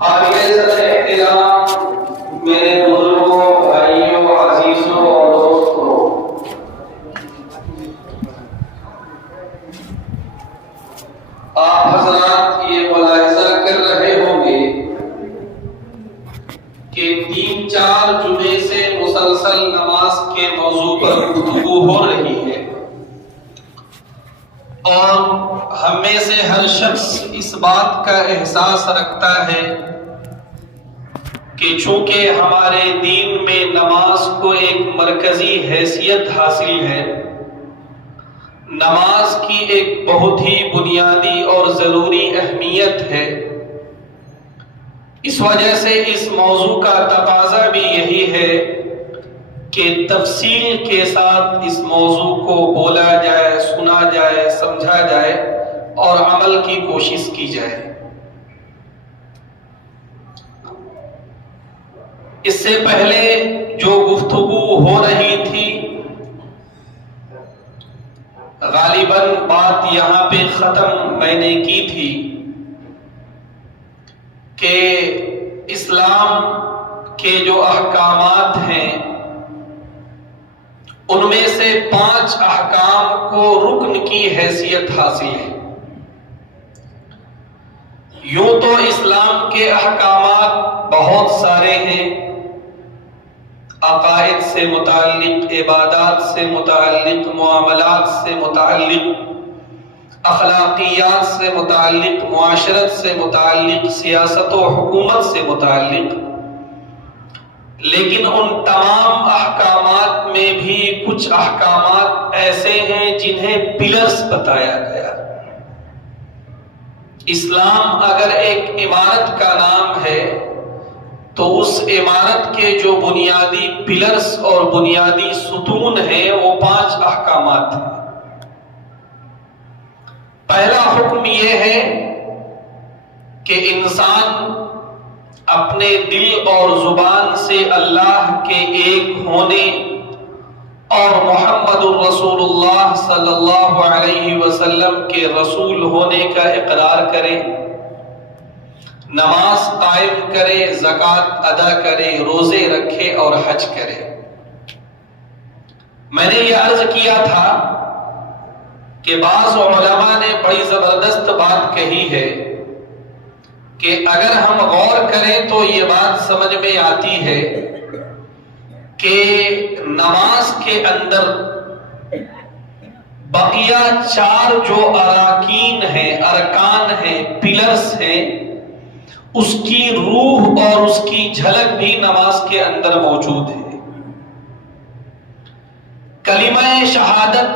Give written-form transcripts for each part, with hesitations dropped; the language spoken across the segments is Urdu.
قابل احترام میرے بزرگوں، بھائیوں، عزیزوں اور دوستوں، آپ حضرات یہ ملاحظہ کر رہے ہوں گے کہ 3-4 جمعے سے مسلسل نماز کے موضوع پر گفتگو ہو رہی ہے، اور ہم میں سے ہر شخص اس بات کا احساس رکھتا ہے کہ چونکہ ہمارے دین میں نماز کو ایک مرکزی حیثیت حاصل ہے، نماز کی ایک بہت ہی بنیادی اور ضروری اہمیت ہے، اس وجہ سے اس موضوع کا تقاضا بھی یہی ہے کہ تفصیل کے ساتھ اس موضوع کو بولا جائے، سنا جائے، سمجھا جائے اور عمل کی کوشش کی جائے۔ اس سے پہلے جو گفتگو ہو رہی تھی، غالباً بات یہاں پہ ختم میں نے کی تھی کہ اسلام کے جو احکامات ہیں ان میں سے 5 احکام کو رکن کی حیثیت حاصل ہے۔ یوں تو اسلام کے احکامات بہت سارے ہیں، عقائد سے متعلق، عبادات سے متعلق، معاملات سے متعلق، اخلاقیات سے متعلق، معاشرت سے متعلق، سیاست و حکومت سے متعلق، لیکن ان تمام احکامات میں بھی کچھ احکامات ایسے ہیں جنہیں پلرز بتایا گیا۔ اسلام اگر ایک عمارت کا نام ہے تو اس عمارت کے جو بنیادی پلرز اور بنیادی ستون ہیں وہ 5 احکامات ہیں۔ پہلا حکم یہ ہے کہ انسان اپنے دل اور زبان سے اللہ کے ایک ہونے اور محمد الرسول اللہ صلی اللہ علیہ وسلم کے رسول ہونے کا اقرار کرے، نماز قائم کرے، زکوٰۃ ادا کرے، روزے رکھے اور حج کرے۔ میں نے یہ عرض کیا تھا کہ بعض علماء نے بڑی زبردست بات کہی ہے کہ اگر ہم غور کریں تو یہ بات سمجھ میں آتی ہے کہ نماز کے اندر بقیہ 4 جو اراکین ہیں، ارکان ہیں، پلرز ہیں، اس کی روح اور اس کی جھلک بھی نماز کے اندر موجود ہے۔ کلمہ شہادت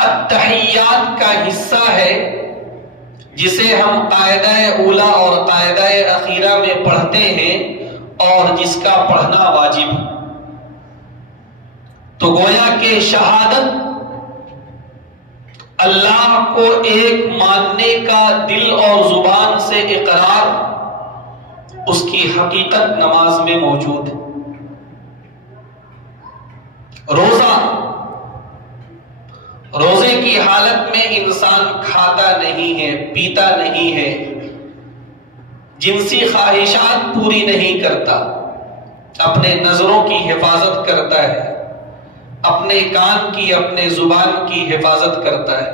التحیات کا حصہ ہے، جسے ہم قاعدہ اولا اور قاعدہ اخیرہ میں پڑھتے ہیں اور جس کا پڑھنا واجب ہے۔ تو گویا کہ شہادت اللہ کو ایک ماننے کا دل اور زبان سے اقرار، اس کی حقیقت نماز میں موجود ہے۔ روزے کی حالت میں انسان کھاتا نہیں ہے، پیتا نہیں ہے، جنسی خواہشات پوری نہیں کرتا، اپنے نظروں کی حفاظت کرتا ہے، اپنے کان کی، اپنے زبان کی حفاظت کرتا ہے۔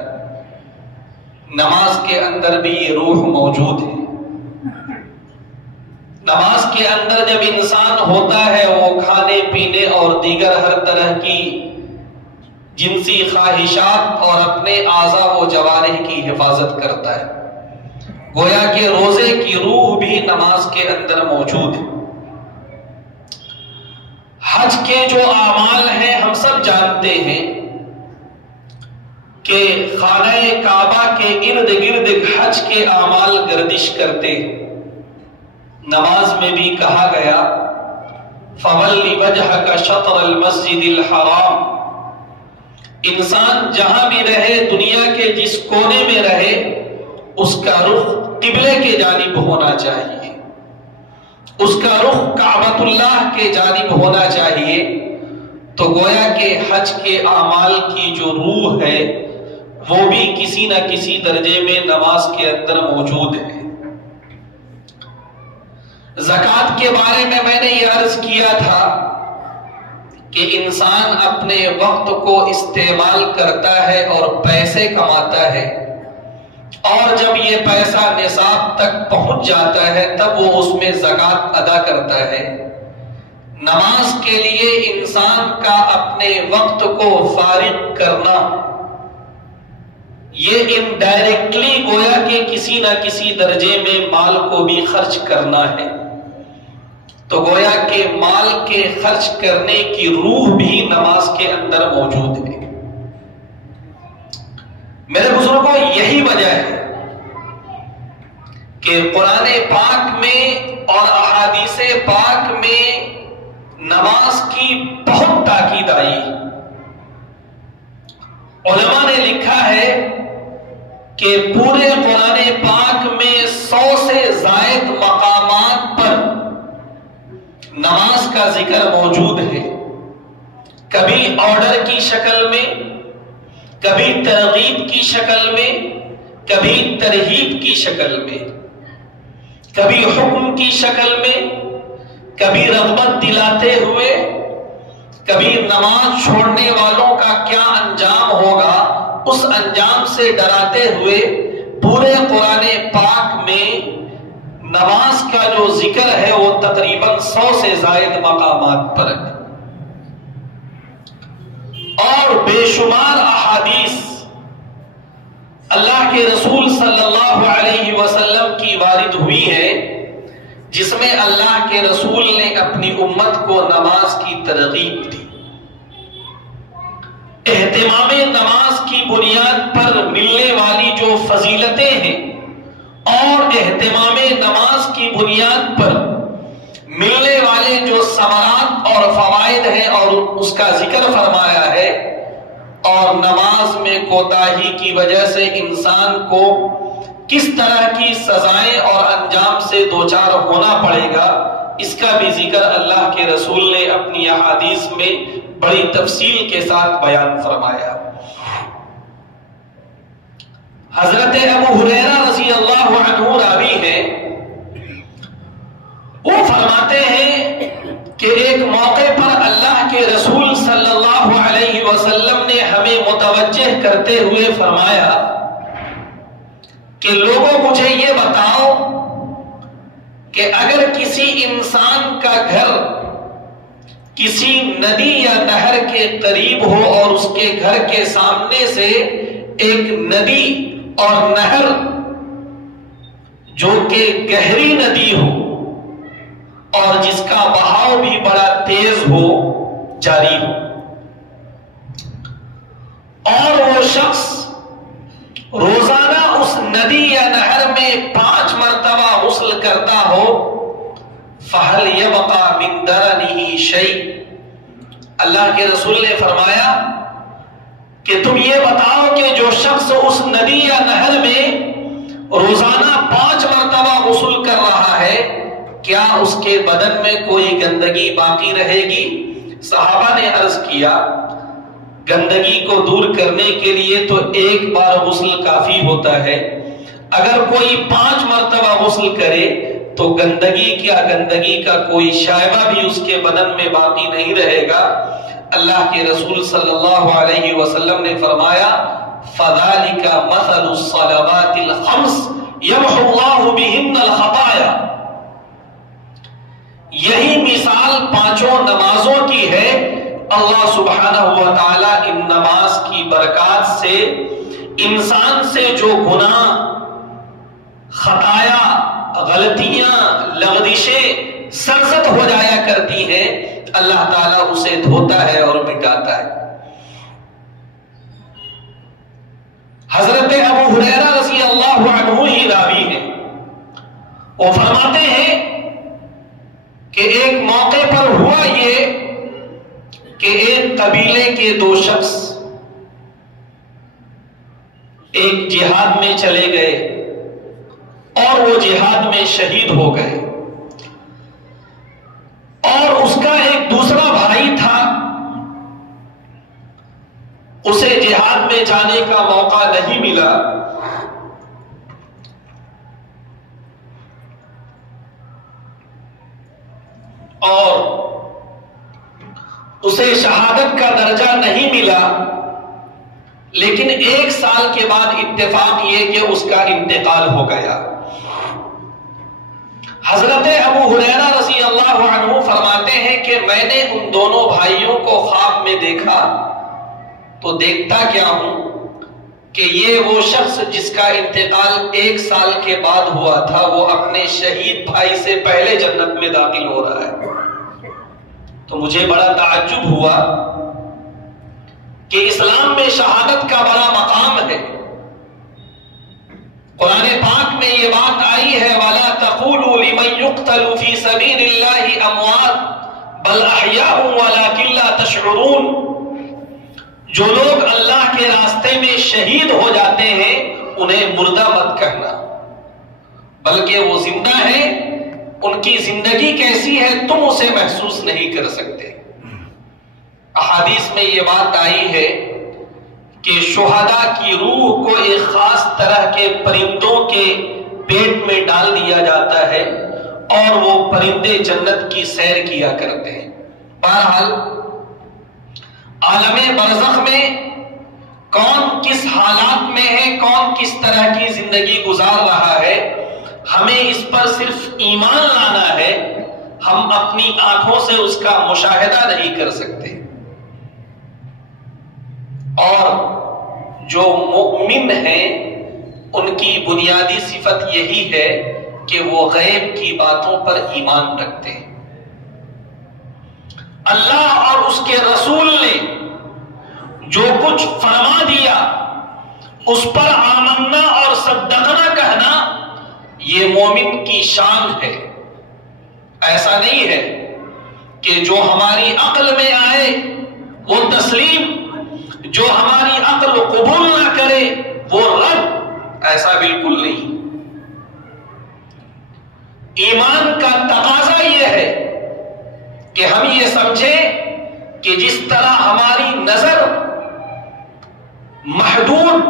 نماز کے اندر بھی یہ روح موجود ہے۔ نماز کے اندر جب انسان ہوتا ہے وہ کھانے پینے اور دیگر ہر طرح کی جنسی خواہشات اور اپنے اعضاء و جوارح کی حفاظت کرتا ہے۔ گویا کہ روزے کی روح بھی نماز کے اندر موجود ہے۔ حج کے جو اعمال ہیں ہم سب جانتے ہیں کہ خانہ کعبہ کے ارد گرد حج کے اعمال گردش کرتے ہیں۔ نماز میں بھی کہا گیا فَوَلِّ وَجْهَكَ شَطْرَ الْمَسْجِدِ الْحَرَامِ، انسان جہاں بھی رہے، دنیا کے جس کونے میں رہے، اس کا رخ قبلے کے جانب ہونا چاہیے، اس کا رخ کعبۃ اللہ کے جانب ہونا چاہیے۔ تو گویا کہ حج کے اعمال کی جو روح ہے وہ بھی کسی نہ کسی درجے میں نماز کے اندر موجود ہے۔ زکوٰۃ کے بارے میں نے یہ عرض کیا تھا کہ انسان اپنے وقت کو استعمال کرتا ہے اور پیسے کماتا ہے، اور جب یہ پیسہ نصاب تک پہنچ جاتا ہے تب وہ اس میں زکوٰۃ ادا کرتا ہے۔ نماز کے لیے انسان کا اپنے وقت کو فارغ کرنا، یہ انڈائریکٹلی گویا کہ کسی نہ کسی درجے میں مال کو بھی خرچ کرنا ہے، تو گویا کہ مال کے خرچ کرنے کی روح بھی نماز کے اندر موجود ہے۔ میرے بزرگوں، یہی وجہ ہے کہ قرآن پاک میں اور احادیث پاک میں نماز کی بہت تاکید آئی۔ علماء نے لکھا ہے کہ پورے قرآن پاک میں 100 سے زائد مقامات پر نماز کا ذکر موجود ہے، کبھی آرڈر کی شکل میں، کبھی ترغیب کی شکل میں، کبھی ترہیب کی شکل میں، کبھی حکم کی شکل میں، کبھی رغبت دلاتے ہوئے، کبھی نماز چھوڑنے والوں کا کیا انجام ہوگا اس انجام سے ڈراتے ہوئے پورے قرآن پاک میں نماز کا جو ذکر ہے وہ تقریباً 100 سے زائد مقامات پر ہے، اور بے شمار احادیث اللہ کے رسول صلی اللہ علیہ وسلم کی وارد ہوئی ہے جس میں اللہ کے رسول نے اپنی امت کو نماز کی ترغیب دی۔ اہتمام نماز کی بنیاد پر ملنے والی جو فضیلتیں ہیں اور اہتمام نماز کی بنیاد پر ملنے والے جو ثمرات اور فوائد ہیں اور اس کا ذکر فرمایا ہے، اور نماز میں کوتاہی کی وجہ سے انسان کو کس طرح کی سزائیں اور انجام سے دوچار ہونا پڑے گا، اس کا بھی ذکر اللہ کے رسول نے اپنی احادیث میں بڑی تفصیل کے ساتھ بیان فرمایا۔ حضرت ابو ہریرہ رضی اللہ عنہ راوی ہیں، وہ فرماتے ہیں کہ ایک موقع پر اللہ کے رسول صلی اللہ علیہ وسلم نے ہمیں متوجہ کرتے ہوئے فرمایا کہ لوگوں مجھے یہ بتاؤ کہ اگر کسی انسان کا گھر کسی ندی یا نہر کے قریب ہو اور اس کے گھر کے سامنے سے ایک ندی اور نہر جو کہ گہری ندی ہو اور جس کا بہاؤ بھی بڑا تیز ہو، جاری ہو، اور وہ شخص روزانہ اس ندی یا نہر میں 5 مرتبہ غسل کرتا ہو، فَهَلْ يَبْقَى مِن دَرَنِهِ شَيْءٌ، اللہ کے رسول نے فرمایا کہ تم یہ بتاؤ کہ جو شخص اس ندی یا نہر میں روزانہ 5 مرتبہ غسل کر رہا ہے، کیا اس کے بدن میں کوئی گندگی باقی رہے گی؟ صحابہ نے عرض کیا گندگی کو دور کرنے کے لیے تو ایک بار غسل کافی ہوتا ہے، اگر کوئی 5 مرتبہ غسل کرے تو گندگی کا کوئی شائبہ بھی اس کے بدن میں باقی نہیں رہے گا۔ اللہ کے رسول صلی اللہ علیہ وسلم نے فرمایا فَذَلِكَ مَثَلُ الصَّلَوَاتِ الْخَمْسِ يَمْحُو اللَّهُ بِهِنَّ الْخَطَايَا، یہی مثال 5 نمازوں کی ہے۔ اللہ سبحانہ و تعالی ان نماز کی برکات سے انسان سے جو گناہ، خطایا، غلطیاں، لغزشیں سرزد ہو جایا کرتی ہیں، اللہ تعالیٰ اسے دھوتا ہے اور مٹاتا ہے۔ حضرت ابو ہریرہ رضی اللہ عنہ ہی راوی ہیں، وہ فرماتے ہیں کہ ایک موقع پر ہوا یہ کہ ایک قبیلے کے 2 شخص ایک جہاد میں چلے گئے اور وہ جہاد میں شہید ہو گئے، اور اس کا ایک دوسرا بھائی تھا، اسے جہاد میں جانے کا موقع نہیں ملا، اور اسے شہادت کا درجہ نہیں ملا، لیکن 1 سال کے بعد اتفاق یہ کہ اس کا انتقال ہو گیا۔ حضرت ابو ہریرہ رضی اللہ عنہ فرماتے ہیں کہ میں نے ان دونوں بھائیوں کو خواب میں دیکھا تو دیکھتا کیا ہوں کہ یہ وہ شخص جس کا انتقال 1 سال کے بعد ہوا تھا، وہ اپنے شہید بھائی سے پہلے جنت میں داخل ہو رہا ہے۔ تو مجھے بڑا تعجب ہوا کہ اسلام میں شہادت کا بڑا مقام ہے۔ قرآن پاک میں یہ بات آئی ہے وَلَا تَقُولُوا لِمَنْ يُقْتَلُ فِي سَبِيلِ اللَّهِ أَمْوَاتٌ بَلْ أَحْيَاءٌ وَلَكِنْ لَا تَشْعُرُونَ۔ جو لوگ اللہ کے راستے میں شہید ہو جاتے ہیں انہیں مردہ مت کہنا، بلکہ وہ زندہ ہیں، ان کی زندگی کیسی ہے تم اسے محسوس نہیں کر سکتے۔ احادیث میں یہ بات آئی ہے کہ شہداء کی روح کو ایک خاص طرح کے پرندوں کے پیٹ میں ڈال دیا جاتا ہے اور وہ پرندے جنت کی سیر کیا کرتے ہیں۔ بہرحال عالم برزخ میں کون کس حالات میں ہے، کون کس طرح کی زندگی گزار رہا ہے، ہمیں اس پر صرف ایمان لانا ہے، ہم اپنی آنکھوں سے اس کا مشاہدہ نہیں کر سکتے۔ اور جو مؤمن ہیں ان کی بنیادی صفت یہی ہے کہ وہ غیب کی باتوں پر ایمان رکھتے ہیں۔ اللہ اور اس کے رسول نے جو کچھ فرما دیا اس پر آمنا اور صدقنا کہنا یہ مومن کی شان ہے۔ ایسا نہیں ہے کہ جو ہماری عقل میں آئے وہ تسلیم، جو ہماری عقل قبول نہ کرے وہ رد، ایسا بالکل نہیں۔ ایمان کا تقاضا یہ ہے کہ ہم یہ سمجھیں کہ جس طرح ہماری نظر محدود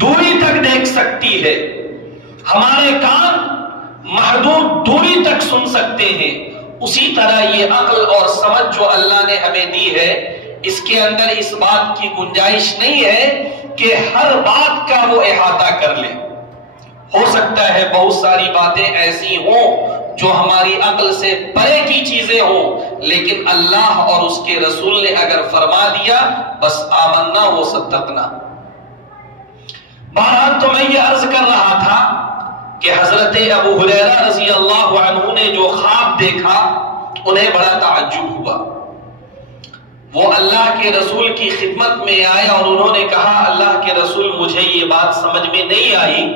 دوری تک دیکھ سکتی ہے، ہمارے کان محدود دوری تک سن سکتے ہیں، اسی طرح یہ عقل اور سمجھ جو اللہ نے ہمیں دی ہے اس کے اندر اس بات کی گنجائش نہیں ہے کہ ہر بات کا وہ احاطہ کر لے۔ ہو سکتا ہے بہت ساری باتیں ایسی ہوں جو ہماری عقل سے پرے کی چیزیں ہوں، لیکن اللہ اور اس کے رسول نے اگر فرما دیا بس آمنا و صدقنا۔ بہرحال تو میں یہ عرض کر رہا تھا کہ حضرت ابو ہریرہ رضی اللہ عنہ نے جو خواب دیکھا انہیں بڑا تعجب ہوا۔ وہ اللہ کے رسول کی خدمت میں آئے اور انہوں نے کہا اللہ کے رسول مجھے یہ بات سمجھ میں نہیں آئی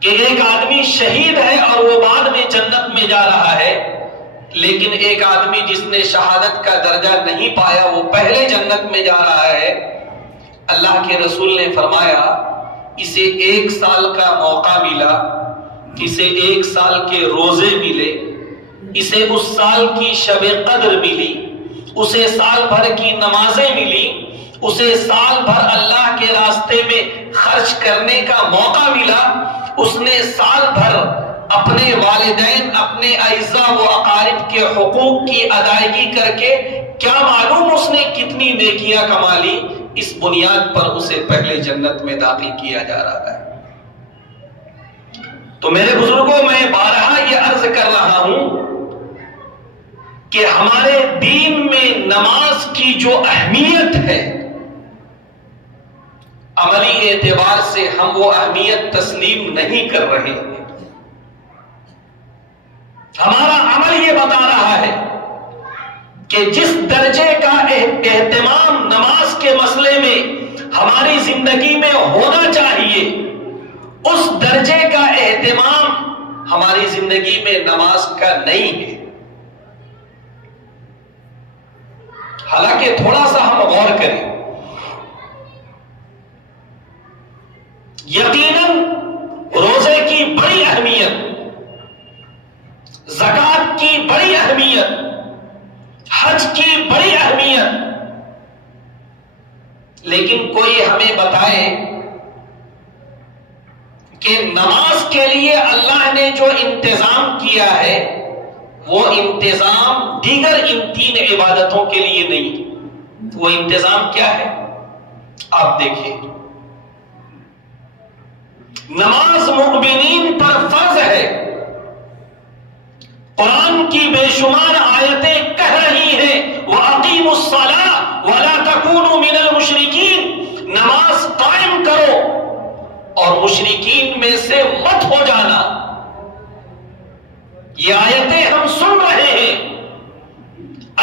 کہ ایک آدمی شہید ہے اور وہ بعد میں جنت میں جا رہا ہے، لیکن ایک آدمی جس نے شہادت کا درجہ نہیں پایا وہ پہلے جنت میں جا رہا ہے۔ اللہ کے رسول نے فرمایا اسے 1 سال کا موقع ملا، اسے 1 سال کے روزے ملے، اسے اس سال کی شب قدر ملی، اسے سال بھر کی نمازیں ملی، اسے سال بھر اللہ کے راستے میں خرچ کرنے کا موقع ملا، اس نے سال بھر اپنے والدین اپنے اعزاء و اقارب کے حقوق کی ادائیگی کر کے کیا معلوم اس نے کتنی نیکیاں کما لی، اس بنیاد پر اسے پہلے جنت میں داخل کیا جا رہا ہے۔ تو میرے بزرگوں میں بارہا یہ عرض کر رہا ہوں کہ ہمارے دین میں نماز کی جو اہمیت ہے عملی اعتبار سے ہم وہ اہمیت تسلیم نہیں کر رہے ہیں۔ ہمارا عمل یہ بتا رہا ہے کہ جس درجے کا اہتمام نماز کے مسئلے میں ہماری زندگی میں ہونا چاہیے اس درجے کا اہتمام ہماری زندگی میں نماز کا نہیں ہے۔ حالانکہ تھوڑا سا ہم غور کریں، یقیناً روزے کی بڑی اہمیت، زکوٰۃ کی بڑی اہمیت، حج کی بڑی اہمیت، لیکن کوئی ہمیں بتائے کہ نماز کے لیے اللہ نے جو انتظام کیا ہے وہ انتظام دیگر ان 3 عبادتوں کے لیے نہیں۔ وہ انتظام کیا ہے؟ آپ دیکھیں، نماز مؤمنین پر فرض ہے۔ قرآن کی بے شمار آیتیں کہہ رہی ہیں وَأَقِيمُوا الصَّلَاةَ وَلَا تَكُونُوا مِنَ الْمُشْرِكِينَ، نماز قائم کرو اور مشرکین میں سے مت ہو جانا۔ یہ آیتیں ہم سن رہے ہیں،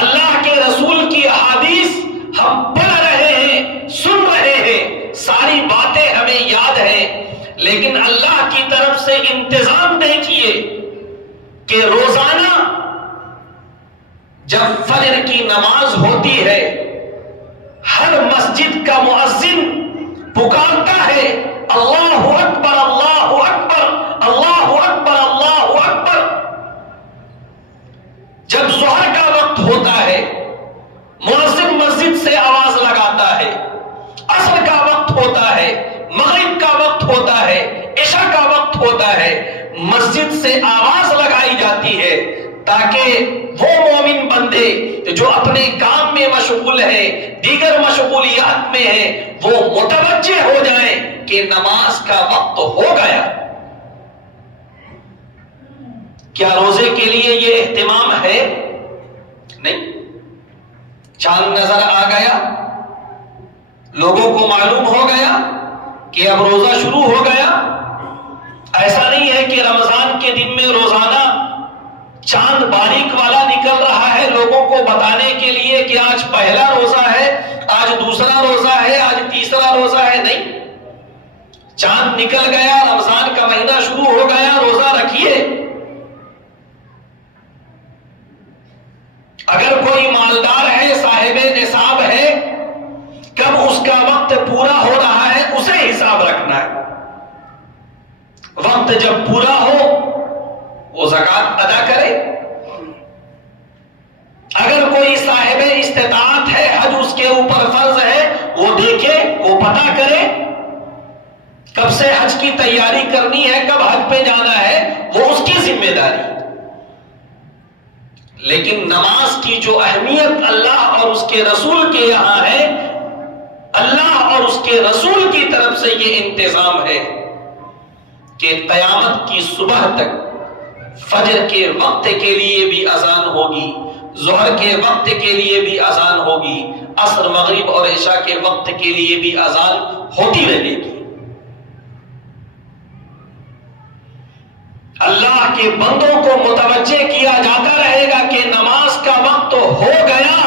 اللہ کے رسول کی احادیث ہم پڑھ رہے ہیں، سن رہے ہیں، ساری باتیں ہمیں یاد ہیں، لیکن اللہ کی طرف سے انتظام دیکھیے کہ روزانہ جب فجر کی نماز ہوتی ہے، ہر مسجد کا مؤذن پکارتا ہے اللہ اکبر اللہ اکبر اللہ اکبر اللہ اکبر۔ جب ظہر کا وقت ہوتا ہے، مؤذن مسجد سے آواز لگاتا ہے، عصر کا وقت ہوتا ہے، مغرب کا وقت ہوتا ہے، عشاء کا وقت ہوتا ہے، مسجد سے آواز لگائی جاتی ہے تاکہ وہ مومن بندے جو اپنے کام میں مشغول ہیں، دیگر مشغولیات میں ہیں، وہ متوجہ ہو جائیں کہ نماز کا وقت ہو گیا۔ کیا روزے کے لیے یہ اہتمام ہے؟ نہیں۔ چاند نظر آ گیا، لوگوں کو معلوم ہو گیا کہ اب روزہ شروع ہو گیا۔ ایسا نہیں ہے کہ رمضان کے دن میں روزانہ چاند باریک والا نکل رہا ہے لوگوں کو بتانے کے لیے کہ آج پہلا روزہ ہے، آج دوسرا روزہ ہے، آج تیسرا روزہ ہے۔ نہیں، چاند نکل گیا، رمضان کا مہینہ شروع ہو گیا، روزہ رکھیے۔ اگر کوئی مالدار ہے، صاحب نصاب ہے، کب اس کا وقت پورا ہو رہا ہے اسے حساب رکھنا ہے۔ وقت جب پورا ہو وہ زکوٰۃ ادا کرے۔ اگر کوئی صاحب استطاعت ہے، حج اس کے اوپر فرض ہے، وہ دیکھے، وہ پتہ کرے کب سے حج کی تیاری کرنی ہے، کب حج پہ جانا ہے، وہ اس کی ذمہ داری۔ لیکن نماز کی جو اہمیت اللہ اور اس کے رسول کے یہاں ہے، اللہ اور اس کے رسول کی طرف سے یہ انتظام ہے کہ قیامت کی صبح تک فجر کے وقت کے لیے بھی اذان ہوگی، ظہر کے وقت کے لیے بھی اذان ہوگی، عصر مغرب اور عشاء کے وقت کے لیے بھی اذان ہوتی رہے گی۔ اللہ کے بندوں کو متوجہ کیا جاتا رہے گا کہ نماز کا وقت ہو گیا۔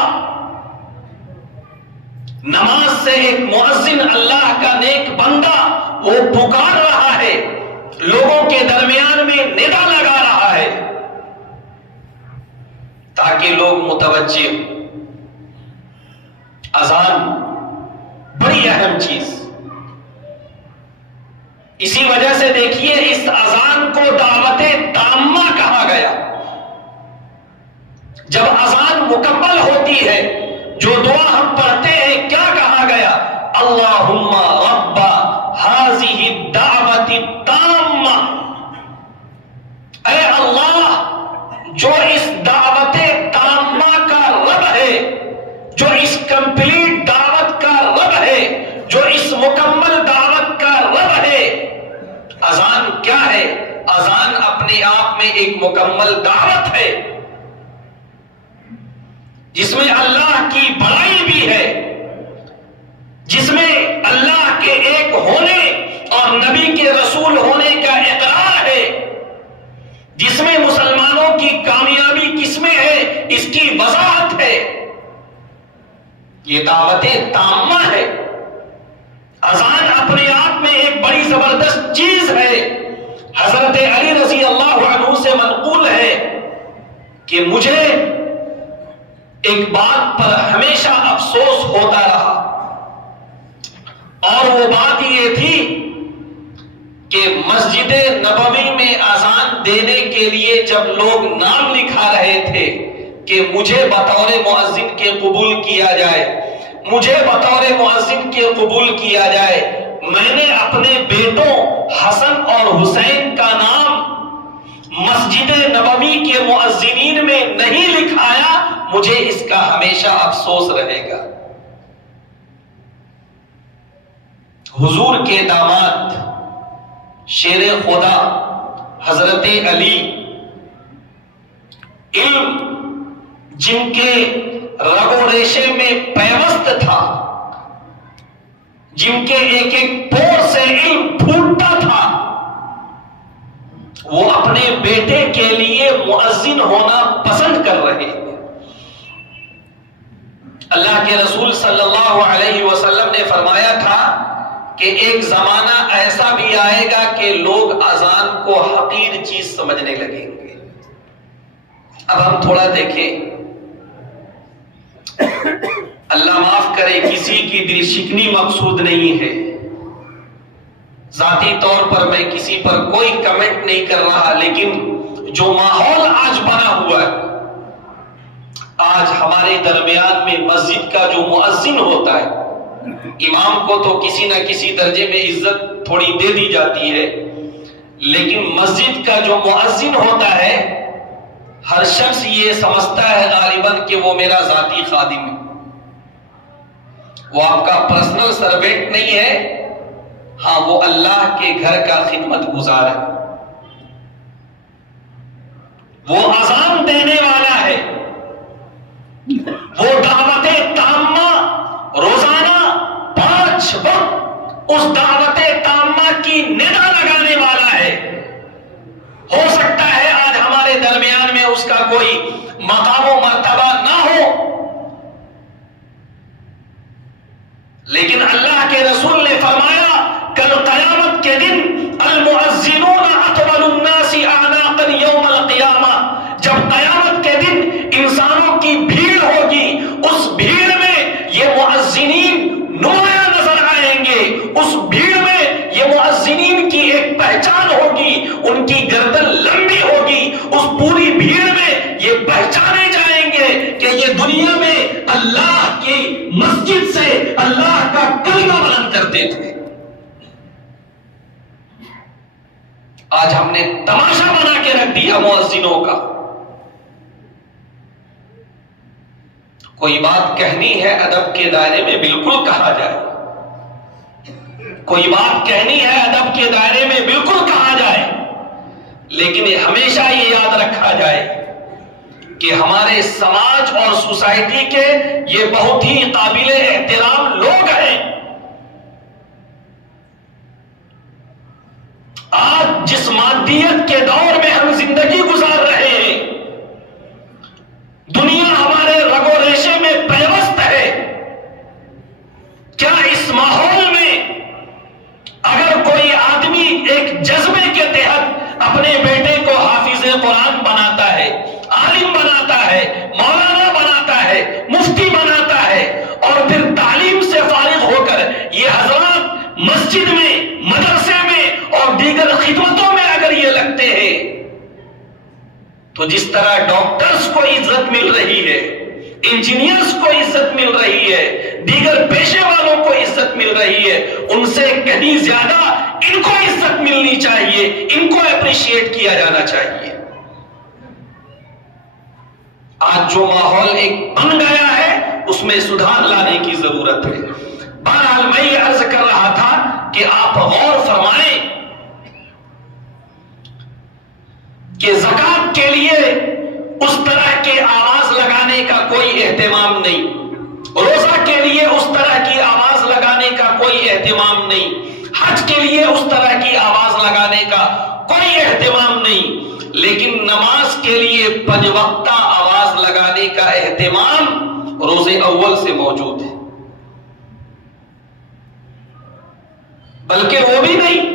نماز سے ایک مؤذن، اللہ کا نیک بندہ، وہ پکار رہا ہے، لوگوں کے درمیان میں ندا لگا رہا ہے تاکہ لوگ متوجہ ہوں۔ اذان بڑی اہم چیز، اسی وجہ سے دیکھیے اس اذان کو دعوت تامہ کہا گیا۔ جب اذان مکمل ہوتی ہے، جو دعا ہم پڑھتے ہیں، کیا کہا گیا؟ اللہم رب ہذہ الدعوۃ التامہ، اے اللہ جو اس دعوت تامہ کا رب ہے، جو اس کمپلیٹ دعوت کا رب ہے، جو اس مکمل دعوت کا رب ہے۔ اذان کیا ہے؟ اذان اپنے آپ میں ایک مکمل دعوت ہے جس میں اللہ کی بڑائی بھی ہے، جس میں اللہ کے ایک ہونے اور نبی کے رسول ہونے کا اقرار ہے، جس میں مسلمانوں کی کامیابی کس میں ہے اس کی وضاحت ہے۔ یہ دعوت تامہ ہے۔ اذان اپنے آپ میں ایک بڑی زبردست چیز ہے۔ حضرت علی رضی اللہ عنہ سے منقول ہے کہ مجھے ایک بات پر ہمیشہ افسوس ہوتا رہا، اور وہ بات یہ تھی کہ مسجد نبوی میں اذان دینے کے لیے جب لوگ نام لکھا رہے تھے کہ مجھے بطور مؤذن کے قبول کیا جائے، مجھے بطور مؤذن کے قبول کیا جائے، میں نے اپنے بیٹوں حسن اور حسین کا نام مسجد نبوی کے مؤذنین میں نہیں لکھایا، مجھے اس کا ہمیشہ افسوس رہے گا۔ حضور کے داماد شیر خدا حضرت علی، علم جن کے رگ و ریشے میں پیوست تھا، جن کے ایک ایک پور سے علم پھوٹتا تھا، وہ اپنے بیٹے کے لیے مؤذن ہونا پسند کر رہے ہیں۔ اللہ کے رسول صلی اللہ علیہ وسلم نے فرمایا تھا کہ ایک زمانہ ایسا بھی آئے گا کہ لوگ اذان کو حقیر چیز سمجھنے لگیں گے۔ اب ہم تھوڑا دیکھیں، اللہ معاف کرے، کسی کی دل شکنی مقصود نہیں ہے، ذاتی طور پر میں کسی پر کوئی کمنٹ نہیں کر رہا، لیکن جو ماحول آج بنا ہوا ہے، آج ہمارے درمیان میں مسجد کا جو مؤذن ہوتا ہے، امام کو تو کسی نہ کسی درجے میں عزت تھوڑی دے دی جاتی ہے، لیکن مسجد کا جو مؤذن ہوتا ہے، ہر شخص یہ سمجھتا ہے غالباً کہ وہ میرا ذاتی خادم ہے، وہ آپ کا پرسنل سروینٹ نہیں ہے، ہاں وہ اللہ کے گھر کا خدمت گزار ہے، وہ اذان دینے والا ہے، وہ دعوت تامہ روزانہ 5 وقت اس دعوت تامہ کی ندا لگانے والا ہے۔ ہو سکتا ہے آج ہمارے درمیان میں اس کا کوئی مقام و مرتبہ نہ ہو، لیکن اللہ کے رسول نے فرمایا کل قیامت کے دن المؤذنون اطول الناس اعناقا یوم القیامہ، جب قیامت کے دن انسانوں کی بھیڑ ہوگی، اس بھیڑ میں یہ مؤذنین نمایاں نظر آئیں گے، اس بھیڑ میں یہ مؤذنین کی ایک پہچان ہوگی، ان کی گردن لمبی ہوگی، اس پوری بھیڑ میں یہ پہچانے جائیں گے کہ یہ دنیا میں اللہ کی مسجد سے اللہ کا کلمہ بلند کرتے تھے۔ آج ہم نے تماشا بنا کے رکھ دیا مؤذنوں کا۔ کوئی بات کہنی ہے ادب کے دائرے میں بالکل کہا جائے، کوئی بات کہنی ہے ادب کے دائرے میں بالکل کہا جائے، لیکن ہمیشہ یہ یاد رکھا جائے کہ ہمارے سماج اور سوسائٹی کے یہ بہت ہی قابل احترام لوگ ہیں۔ آج جس مادیت کے دور میں ہم زندگی گزار رہے ہیں، دنیا ہمارے رگ و ریشے میں پیوست ہے، کیا اس ماحول میں اگر کوئی آدمی ایک جذبے کے تحت اپنے بیٹے کو حافظ قرآن بناتا ہے، عالم بناتا ہے، مولانا بناتا ہے، مفتی بناتا ہے، اور پھر تعلیم سے فارغ ہو کر یہ حضرات مسجد میں، مدرسے میں اور دیگر خدمتوں میں اگر یہ لگتے ہیں، تو جس طرح ڈاکٹرز کو عزت مل رہی ہے، انجینئرز کو عزت مل رہی ہے، دیگر پیشے والوں کو عزت مل رہی ہے، ان سے کہیں زیادہ ان کو عزت ملنی چاہیے، ان کو اپریشیٹ کیا جانا چاہیے۔ آج جو ماحول ایک بن گیا ہے اس میں سدھار لانے کی ضرورت ہے۔ بہرحال میں یہ عرض کر رہا تھا کہ آپ غور فرمائیں کہ زکوٰۃ کے لیے اس طرح کے آواز لگانے کا کوئی اہتمام نہیں، روزہ کے لیے اس طرح کی آواز لگانے کا کوئی اہتمام نہیں، حج کے لیے اس طرح کی آواز لگانے کا کوئی اہتمام نہیں، لیکن نماز کے لیے 5 وقتہ آواز لگانے کا اہتمام روزے اول سے موجود ہے۔ بلکہ وہ بھی نہیں،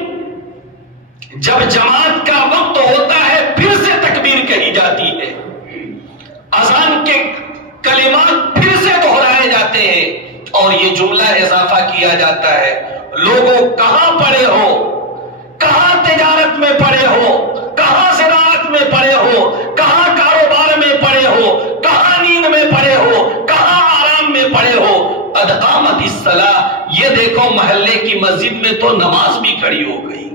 جب جماعت کا وقت ہوتا ہے پھر سے تکبیر کہی جاتی ہے، اذان کے کلمات پھر سے دہرائے جاتے ہیں، اور یہ جملہ اضافہ کیا جاتا ہے، لوگوں کہاں پڑے ہو، کہاں تجارت میں پڑے ہو، کہاں زراعت میں پڑے ہو، کہاں کاروبار میں پڑے ہو، کہاں نیند میں پڑے ہو، کہاں آرام میں پڑے ہو، قد قامت الصلاۃ، یہ دیکھو محلے کی مسجد میں تو نماز بھی کھڑی ہو گئی۔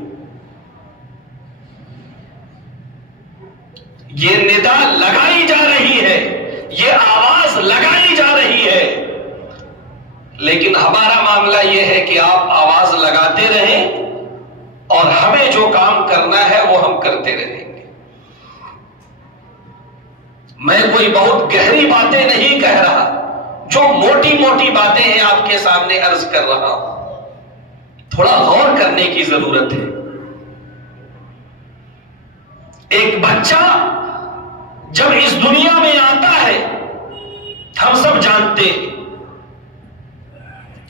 یہ ندا لگائی جا رہی ہے، یہ آواز لگائی جا رہی ہے، لیکن ہمارا معاملہ یہ ہے کہ آپ آواز لگاتے رہیں اور ہمیں جو کام کرنا ہے وہ ہم کرتے رہیں گے۔ میں کوئی بہت گہری باتیں نہیں کہہ رہا، جو موٹی موٹی باتیں ہیں آپ کے سامنے عرض کر رہا ہوں، تھوڑا غور کرنے کی ضرورت ہے۔ ایک بچہ جب اس دنیا میں آتا ہے، ہم سب جانتے ہیں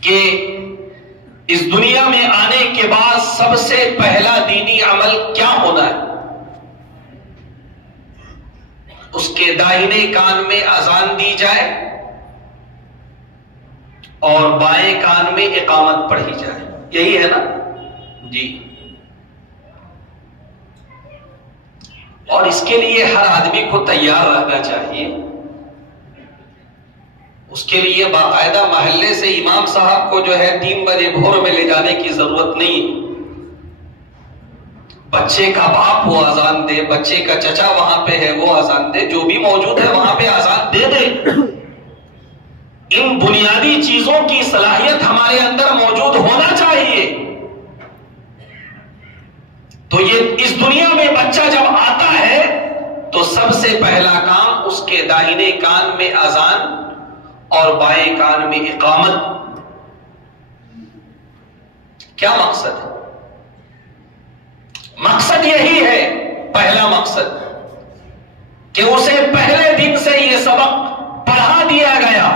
کہ اس دنیا میں آنے کے بعد سب سے پہلا دینی عمل کیا ہونا ہے؟ اس کے داہنے کان میں اذان دی جائے اور بائیں کان میں اقامت پڑھی جائے، یہی ہے نا جی۔ اور اس کے لیے ہر آدمی کو تیار رہنا چاہیے، اس کے لیے باقاعدہ محلے سے امام صاحب کو جو ہے 3 بجے بھور میں لے جانے کی ضرورت نہیں۔ بچے کا باپ وہ اذان دے، بچے کا چچا وہاں پہ ہے وہ اذان دے، جو بھی موجود ہے وہاں پہ اذان دے دے۔ ان بنیادی چیزوں کی صلاحیت ہمارے اندر موجود ہونا چاہیے۔ تو یہ اس دنیا میں بچہ جب آتا ہے تو سب سے پہلا کام اس کے داہنے کان میں اذان اور بائیں کان میں اقامت۔ کیا مقصد ہے؟ مقصد یہی ہے، پہلا مقصد کہ اسے پہلے دن سے یہ سبق پڑھا دیا گیا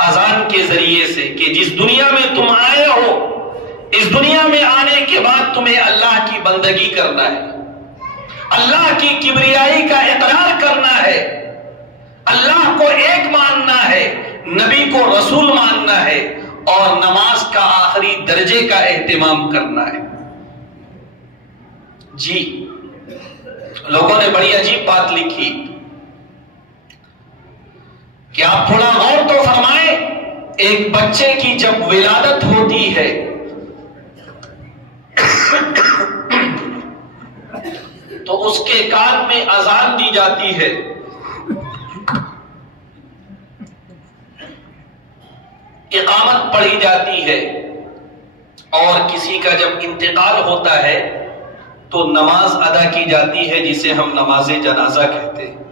اذان کے ذریعے سے کہ جس دنیا میں تم آئے ہو، اس دنیا میں آنے کے بعد تمہیں اللہ کی بندگی کرنا ہے، اللہ کی کبریائی کا اقرار کرنا ہے، اللہ کو ایک ماننا ہے، نبی کو رسول ماننا ہے، اور نماز کا آخری درجے کا اہتمام کرنا ہے۔ جی، لوگوں نے بڑی عجیب بات لکھی کہ آپ تھوڑا غور تو فرمائیں، ایک بچے کی جب ولادت ہوتی ہے تو اس کے کان میں اذان دی جاتی ہے، اقامت پڑھی جاتی ہے، اور کسی کا جب انتقال ہوتا ہے تو نماز ادا کی جاتی ہے جسے ہم نماز جنازہ کہتے ہیں۔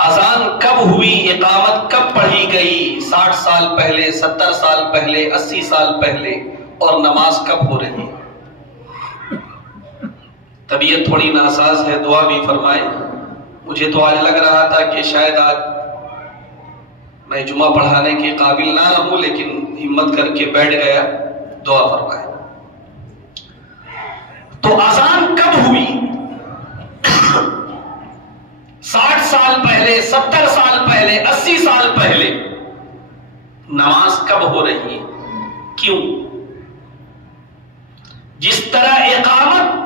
اذان کب ہوئی، اقامت کب پڑھی گئی؟ 60 سال پہلے، 70 سال پہلے، 80 سال پہلے، اور نماز کب ہو رہی؟ طبیعت تھوڑی ناساز ہے، دعا بھی فرمائے۔ مجھے تو آج لگ رہا تھا کہ شاید آج میں جمعہ پڑھانے کے قابل نہ رہوں، لیکن ہمت کر کے بیٹھ گیا، دعا فرمائے۔ تو اذان کب ہوئی؟ 60 سال پہلے، 70 سال پہلے، 80 سال پہلے۔ نماز کب ہو رہی ہے؟ کیوں؟ جس طرح اقامت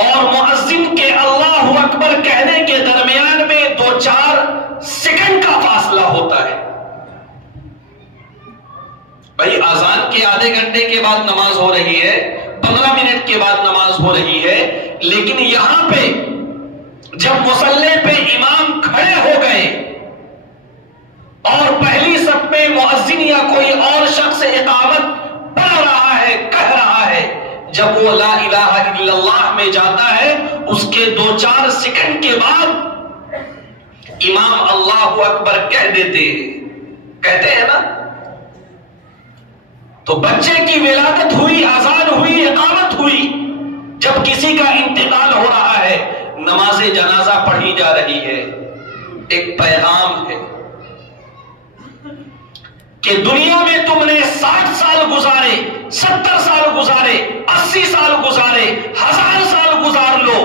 اور مؤذن کے اللہ اکبر کہنے کے درمیان میں 2-4 سیکنڈ کا فاصلہ ہوتا ہے۔ بھائی اذان کے آدھے گھنٹے کے بعد نماز ہو رہی ہے، 15 منٹ کے بعد نماز ہو رہی ہے، لیکن یہاں پہ جب مصلی پہ امام کھڑے ہو گئے اور پہلی صف میں مؤذن یا کوئی اور شخص اقامت پڑھ رہا ہے، کہہ رہا ہے، جب وہ لا الہ الا اللہ میں جاتا ہے، اس کے 2-4 سیکنڈ کے بعد امام اللہ اکبر کہہ دیتے ہیں، کہتے ہیں نا۔ تو بچے کی ولادت ہوئی، اذان ہوئی، اقامت ہوئی، جب کسی کا انتقال ہو رہا ہے، نماز جنازہ پڑھی جا رہی ہے۔ ایک پیغام ہے کہ دنیا میں تم نے 60 سال گزارے، 70 سال گزارے، 80 سال گزارے، 1000 سال گزار لو،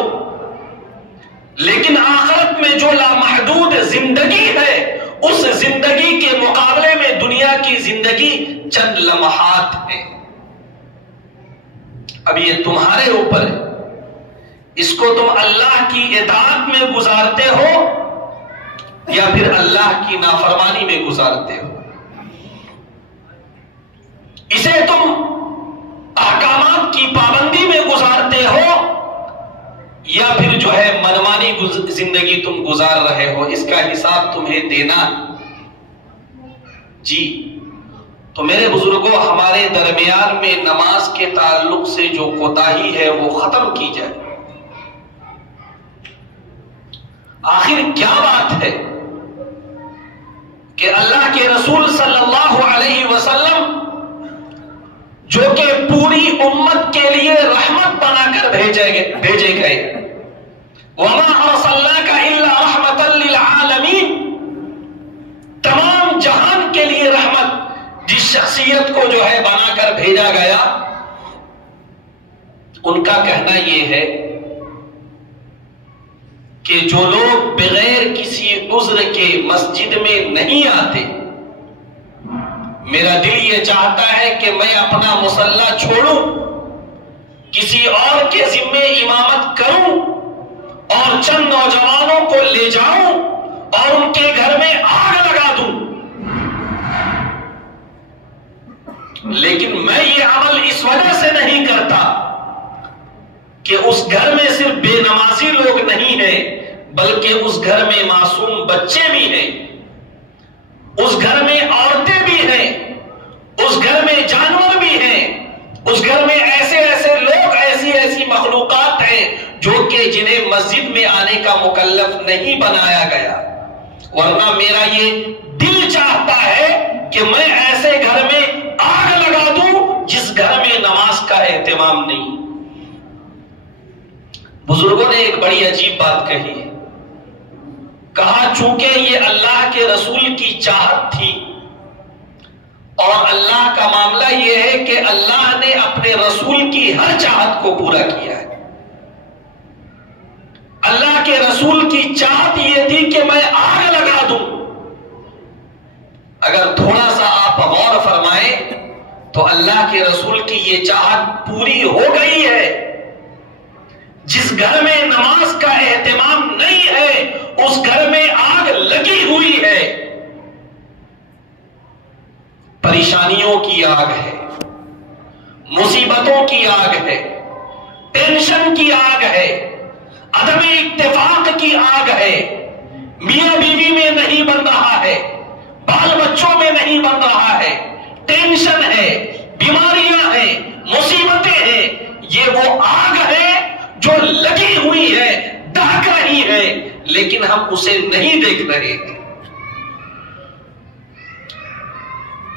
لیکن آخرت میں جو لامحدود زندگی ہے، اس زندگی کے مقابلے میں دنیا کی زندگی چند لمحات ہے۔ اب یہ تمہارے اوپر ہے، اس کو تم اللہ کی اطاعت میں گزارتے ہو یا پھر اللہ کی نافرمانی میں گزارتے ہو۔ اسے تم احکامات کی پابندی میں گزارتے ہو یا پھر جو ہے زندگی تم گزار رہے ہو، اس کا حساب تمہیں دینا جی۔ تو میرے بزرگوں، ہمارے درمیان میں نماز کے تعلق سے جو کوتاہی ہے وہ ختم کی جائے۔ آخر کیا بات ہے کہ اللہ کے رسول صلی اللہ علیہ وسلم جو کہ پوری امت کے لیے رحمت بنا کر بھیجے گئے، وَمَا أَرْسَلْنَاكَ إِلَّا رَحْمَةً لِلْعَالَمِينَ، تمام جہان کے لیے رحمت، جس شخصیت کو جو ہے بنا کر بھیجا گیا، ان کا کہنا یہ ہے کہ جو لوگ بغیر کسی عذر کے مسجد میں نہیں آتے، میرا دل یہ چاہتا ہے کہ میں اپنا مصلی چھوڑوں، کسی اور کے ذمے امامت کروں اور چند نوجوانوں کو لے جاؤں اور ان کے گھر میں آگ لگا دوں، لیکن میں یہ عمل اس وجہ سے نہیں کرتا کہ اس گھر میں صرف بے نمازی لوگ نہیں ہیں، بلکہ اس گھر میں معصوم بچے بھی ہیں، اس گھر میں عورتیں بھی ہیں، اس گھر میں جانور بھی ہیں، اس گھر میں ایسے ایسے لوگ، ایسی مخلوقات ہیں جو کہ جنہیں مسجد میں آنے کا مکلف نہیں بنایا گیا، ورنہ میرا یہ دل چاہتا ہے کہ میں ایسے گھر میں آگ لگا دوں جس گھر میں نماز کا اہتمام نہیں۔ بزرگوں نے ایک بڑی عجیب بات کہی ہے، کہا چونکہ یہ اللہ کے رسول کی چاہت تھی، اور اللہ کا معاملہ یہ ہے کہ اللہ نے اپنے رسول کی ہر چاہت کو پورا کیا ہے۔ اللہ کے رسول کی چاہت یہ تھی کہ میں آگ لگا دوں۔ اگر تھوڑا سا آپ غور فرمائیں تو اللہ کے رسول کی یہ چاہت پوری ہو گئی ہے۔ جس گھر میں نماز کا اہتمام نہیں ہے اس گھر میں آگ لگی ہوئی ہے، پریشانیوں کی آگ ہے، مصیبتوں کی آگ ہے، ٹینشن کی آگ ہے، عدم اتفاق کی آگ ہے، میاں بیوی میں نہیں بن رہا ہے، بال بچوں میں نہیں بن رہا ہے، ٹینشن ہے، بیماریاں ہیں، مصیبتیں ہیں، یہ وہ آگ ہے جو لگی ہوئی ہے، دہک رہی ہے، لیکن ہم اسے نہیں دیکھ رہے۔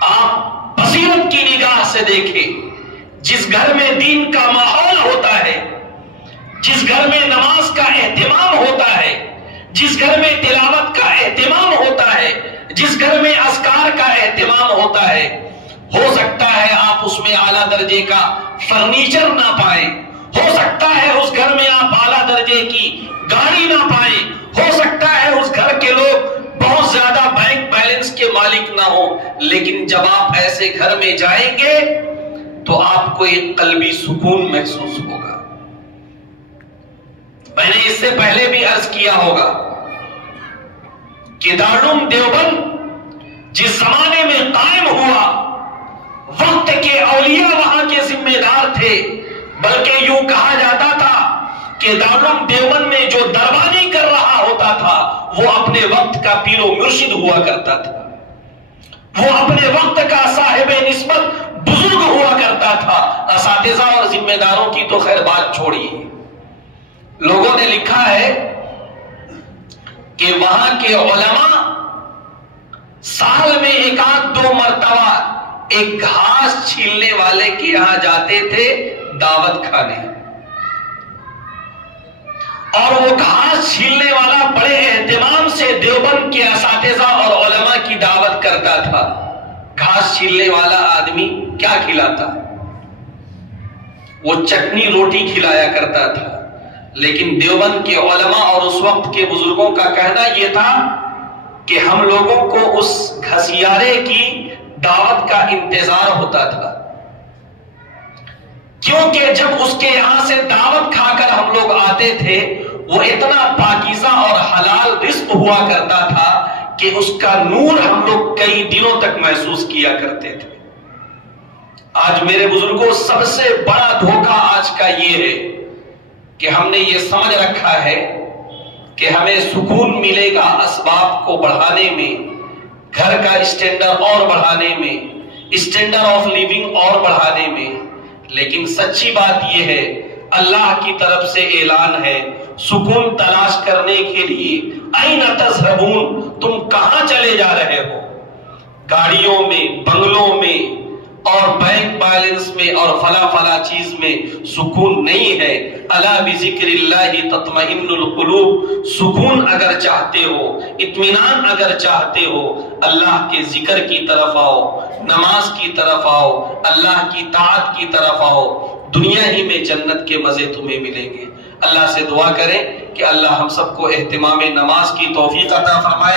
آپ بصیرت کی نگاہ سے دیکھیں، جس گھر میں دین کا ماحول ہوتا ہے، جس گھر میں نماز کا اہتمام ہوتا ہے، جس گھر میں تلاوت کا اہتمام ہوتا ہے، جس گھر میں اذکار کا اہتمام ہوتا ہے، ہو سکتا ہے آپ اس میں اعلیٰ درجے کا فرنیچر نہ پائیں، ہو سکتا ہے اس گھر میں آپ اعلیٰ درجے کی گاڑی نہ پائیں، ہو سکتا ہے اس گھر کے لوگ بہت زیادہ بینک بیلنس کے مالک نہ ہو، لیکن جب آپ ایسے گھر میں جائیں گے تو آپ کو ایک قلبی سکون محسوس ہوگا۔ میں نے اس سے پہلے بھی عرض کیا ہوگا کہ دارالعلوم دیوبند جس زمانے میں قائم ہوا، وقت کے اولیاء وہاں کے ذمہ دار تھے، بلکہ یوں کہا جاتا تھا کہ دارالعلوم دیوبند میں جو دربانی کر رہا ہوتا تھا وہ اپنے وقت کا پیر و مرشد ہوا کرتا تھا، وہ اپنے وقت کا صاحب نسبت بزرگ ہوا کرتا تھا۔ اساتذہ اور ذمہ داروں کی تو خیر بات چھوڑیے، لوگوں نے لکھا ہے کہ وہاں کے علماء سال میں ایک آدھ دو مرتبہ ایک گھاس چھیلنے والے کے یہاں جاتے تھے دعوت کھانے، اور وہ گھاس چھیلنے والا بڑے اہتمام سے دیوبند کے اساتذہ اور علماء کی دعوت کرتا تھا۔ گھاس چھیلنے والا آدمی کیا کھلاتا؟ وہ چٹنی روٹی کھلایا کرتا تھا، لیکن دیوبند کے علماء اور اس وقت کے بزرگوں کا کہنا یہ تھا کہ ہم لوگوں کو اس گھسیارے کی دعوت کا انتظار ہوتا تھا، کیونکہ جب اس کے یہاں سے دعوت کھا کر ہم لوگ آتے تھے وہ اتنا پاکیزہ اور حلال رزق ہوا کرتا تھا کہ اس کا نور ہم لوگ کئی دنوں تک محسوس کیا کرتے تھے۔ آج میرے بزرگوں سب سے بڑا دھوکہ آج کا یہ ہے کہ ہم نے یہ سمجھ رکھا ہے کہ ہمیں سکون ملے گا اسباب کو بڑھانے میں، گھر کا اسٹینڈرڈ اور بڑھانے میں، اسٹینڈرڈ آف لیونگ اور بڑھانے میں، لیکن سچی بات یہ ہے اللہ کی طرف سے اعلان ہے سکون تلاش کرنے کے لیے این تذهبون، تم کہاں چلے جا رہے ہو؟ گاڑیوں میں، بنگلوں میں اور بینک بیلنس میں اور فلا فلا چیز میں سکون نہیں ہے۔ الا بذکر اللہ تطمئن القلوب، سکون اگر چاہتے ہو، اطمینان اگر چاہتے ہو، اللہ کے ذکر کی طرف آؤ، نماز کی طرف آؤ، اللہ کی طاعت کی طرف آؤ، دنیا ہی میں جنت کے مزے تمہیں ملیں گے۔ اللہ سے دعا کریں کہ اللہ ہم سب کو اہتمام نماز کی توفیق عطا فرمائے۔